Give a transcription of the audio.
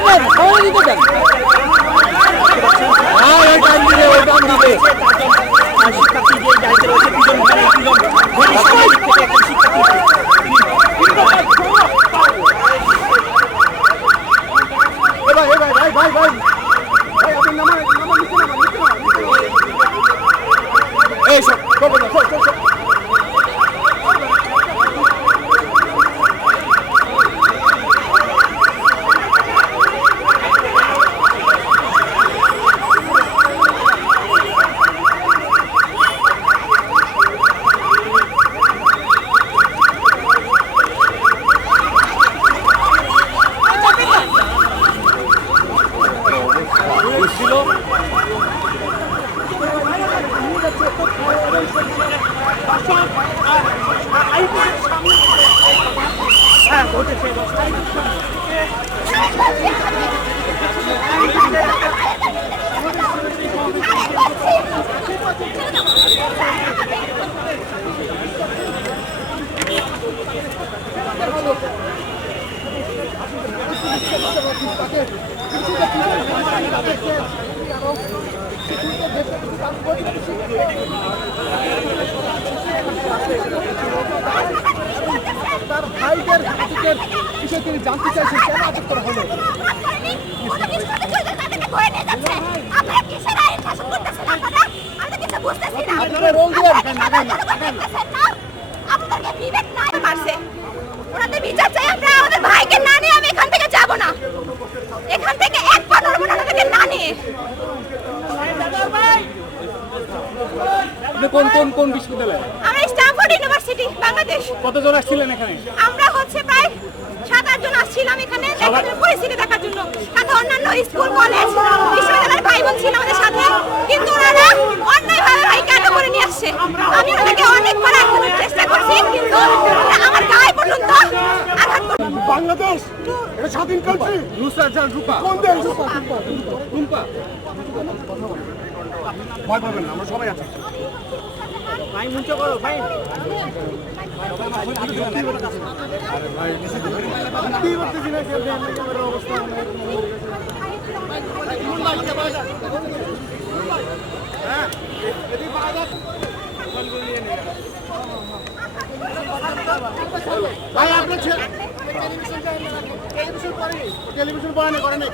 দিতে দেন হ্যাঁ ওই টান দিবে ওই টান দিবে আর শিক্ষার্থী যে দায়িত্বে হ্যাঁ ঘটেছে তার ভাইদের আটকের বিষয়ে তিনি জানতে চাইছেন, কেন আটক করা হলো? ওনাদের বিচার চাই আমরা, আমাদের ভাইকে না নিয়ে আমি এখান থেকে যাব না। এখান থেকে এক পা নড়বো না ওনাদেরকে না নিয়ে আপনি কোন কোন কোন বিশ্ববিদ্যালয়ে? আমরা স্ট্যানফোর্ড ইউনিভার্সিটি বাংলাদেশ। কতজন আসছিলেন এখানে? আমরা হচ্ছে প্রায় সাত আট জন আসছিলাম এখানে দেখার পরিস্থিতি দেখার জন্য। সাথে অন্যান্য স্কুল কলেজ বিশ্ববিদ্যালয়ের ভাই বোন ছিল আমাদের সাথে কিন্তু ওনারা অন্যায়ভাবে ভাইকে আটক করে নিয়ে আসছে? আমি ওনাদেরকে অনেকবার চেষ্টা করছি কিন্তু বাংলাদেশ! এটা স্বাধীন কান্ট্রি নুসরাত জাহান রূপা। কোন দেশ? রূপা রূপা। ভয় পাবেন না আমরা সবাই আছি। ভাই মুঞ্চ করো ভাই। ভাই আপনার ছেলে টেলিভিশন করে টেলিভিশন পড়ে করে না